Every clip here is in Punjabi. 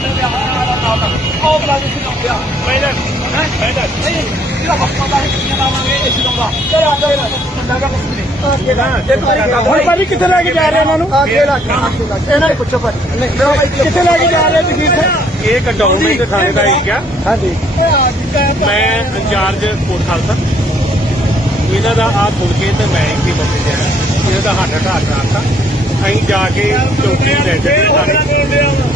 ਹੋਰ ਪਾਲੀ ਕਿੱਥੇ ਲੈ ਕੇ ਜਾ ਰਹੇ ਉਹਨਾਂ ਨੂੰ ਇਹਨਾਂ ਨੂੰ ਪੁੱਛੋ ਪਰ ਕਿੱਥੇ ਲੈ ਕੇ ਜਾ ਰਹੇ ਤੁਸੀਂ ਇਹ ਕਟਾਉਣੇ ਖਾਣੇ ਦਾ ਹੀ ਕਿਆ ਹਾਂਜੀ ਮੈਂ ਇੰਚਾਰਜ ਕੋਠਾਲ ਇਹਨਾਂ ਦਾ ਆ ਖੁੱਲ ਤੇ ਮੈਂ ਇੱਥੇ ਬੰਦੇ ਜਾ ਇਹਨਾਂ ਦਾ ਹੱਥ ਢਾਕ ਰਾਤਾ ਅਸੀਂ ਜਾ ਕੇ ਚੌਕੀ ਲੈ ਜਾਂਦੇ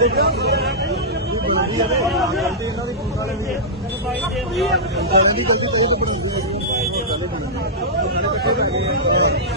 ਦੇਖੋ ਇਹ ਬਣਾਉਂਦੇ ਆ